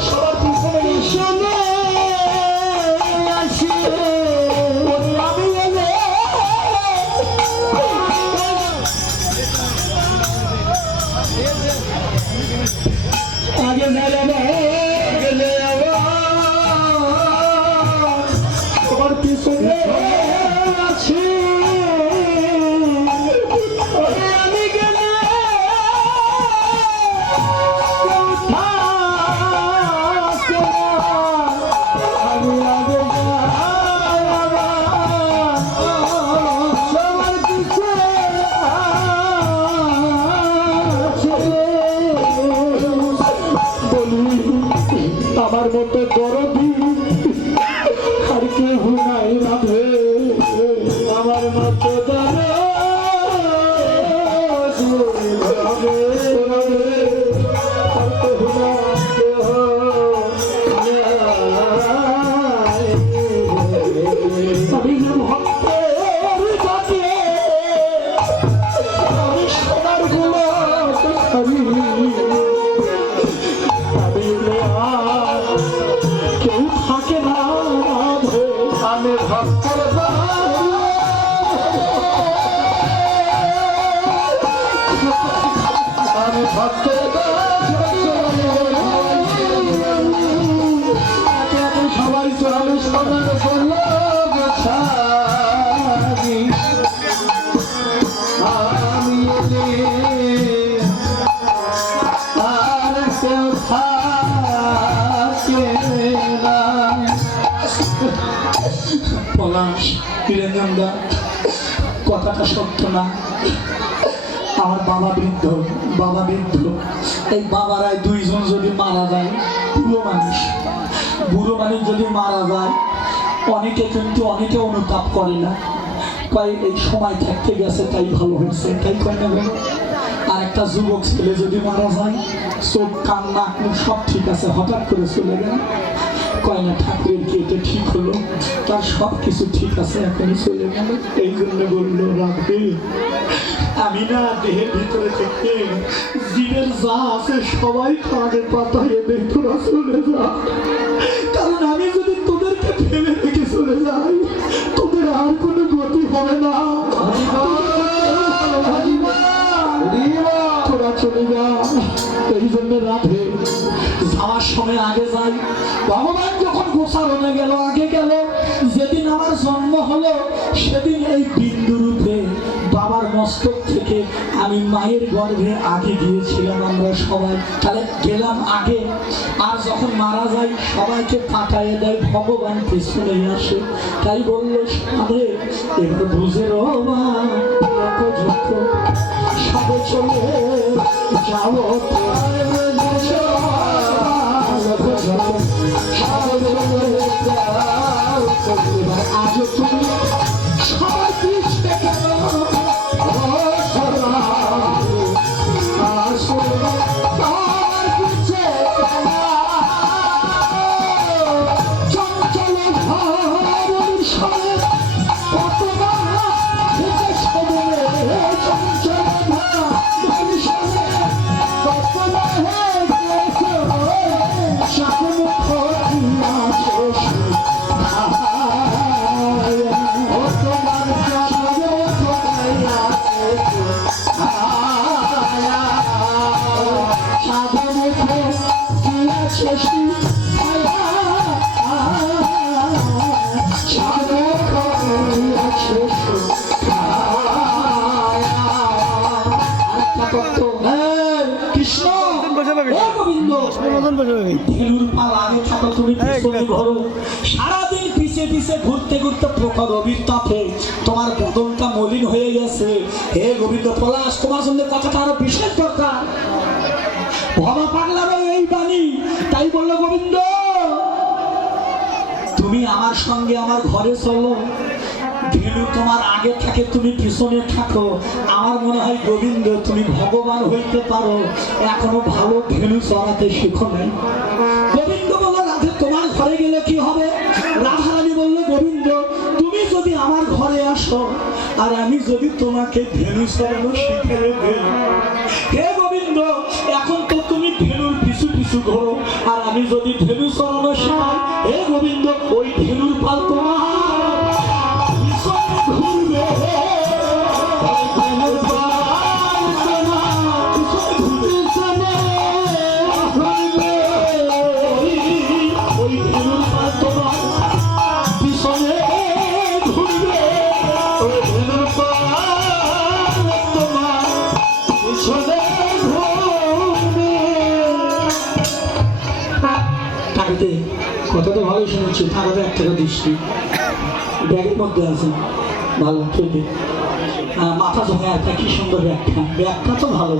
সবার পিছনে পিছনে আসি আমি এলে আগে গেলে সবার পিছনে আছি আমি গেলে আমার মতো দরদি আর কেউ নাই রাধে আমার মতো সবাই চলে সবার বললো আমি আর কেউ থাকে না পলাশ বীরেন্দ্র কথাটা সত্য না আমার বাবা বৃদ্ধ এই বাবারাই দুইজন যদি মারা যায় বুড়ো মানুষ যদি মারা যায় অনেকে কিন্তু অনেকে অনুতাপ করে না কয় এই সময় থাকতে গেছে তাই ভালো হয়েছে তাই কয় না আর একটা যুবক ছেলে যদি মারা যায় চোখ কান নাক মুখ সব ঠিক আছে হঠাৎ করে চলে গেল কয় না ঠাকুরের কি এটা ঠিক হলো তার সব কিছু ঠিক আছে এখনই চলে গেল এই জন্য বললো রাখবে আমি না দেহের ভিতরে থেকে জীবের যা আছে সবাই কানের পাতায় তোরা চলে যা কারণ আমি যদি তোদেরকে ফেলে রেখে চলে যাই তোদের আর কোনো গতি হবে না তোরা চলে যা এই জন্য রাধে যাওয়ার সময় আগে যাই ভগবান যখন গোসারণে গেল আগে গেল যেদিন আমার জন্ম হলো সেদিন এই বিন্দু রূপে বাবার মস্তক থেকে আমি মায়ের গর্ভে আগে গিয়েছিলাম আমরা সবাই তাহলে গেলাম আগে আর যখন মারা যায় সবাইকে পাঠাইয়ে দেয় ভগবান পেছনে আসে তাই বললো সাধে এবার বুঝে রবা সবে চলে যাও আজ তুমি সবাই কৃষ্ণে কেন সারাদিন পিছে পিছে ঘুরতে ঘুরতে প্রখর রবির তাপে তোমার বদনটা মলিন হয়ে গেছে হে গোবিন্দ পলাশ তোমার সঙ্গে কথাটা আরো বিশেষ দরকার ভবা পাগলার এই বাণী তাই বললো গোবিন্দ তুমি আমার সঙ্গে আমার ঘরে চলো ধেনু তোমার আগে থাকে তুমি পিছনে থাকো আমার মনে হয় গোবিন্দ তুমি ভগবান হইতে পারো এখনো ভালো ধেনু চড়াতে শিখো নাই গোবিন্দ বলল রাধে তোমার ঘরে গেলে কি হবে রাধারানী বললো গোবিন্দ তুমি যদি আমার ঘরে আসো আর আমি যদি তোমাকে ধেনু চড়ানো শিখে দেই হে গোবিন্দ এখন তো তুমি ধেনুর পিছু পিছু একটু ঘোরো, আর আমি যদি ধেনু চড়ানো শেখাই, হে গোবিন্দ, ওই ধেনুর পাল তোমার পিছনে ঘুরবে। ধেনুর পাল তোমার পিছনে ঘুরবে। ওই ধেনুর পাল তোমার পিছনে ঘুরবে। ওই ধেনুর পাল তোমার পিছনে ঘুরবে। টাকাতে কথা তো ভালোই শুনেছি, টাকাতে 1 টাকা দিচ্ছি, ব্যাগের মধ্যে আছে, ভালো চলবে। মাথা ঝোঁকা একটা কি সুন্দর ব্যাখ্যা, ব্যাখ্যা তো ভালো।